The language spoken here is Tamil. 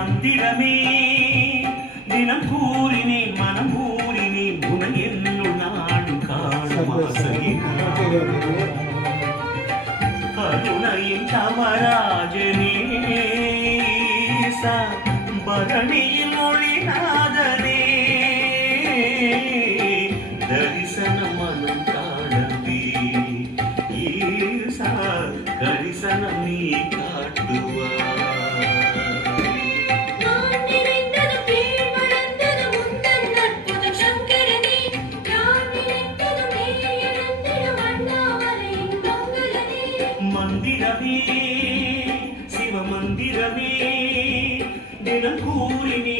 மந்திரமே தினம் கூறினேன் மனம் கூறினேன் உனை என்னுள் நாடும் காணும் கருணையின் தமராஜனே பரணியில் ஒளிநாதனே தரிசனம் மனம் காணவே ஈசா தரிசனம் நீ காட்டுவா மந்திரமே சிவ மந்திரமே தினம் கூறினே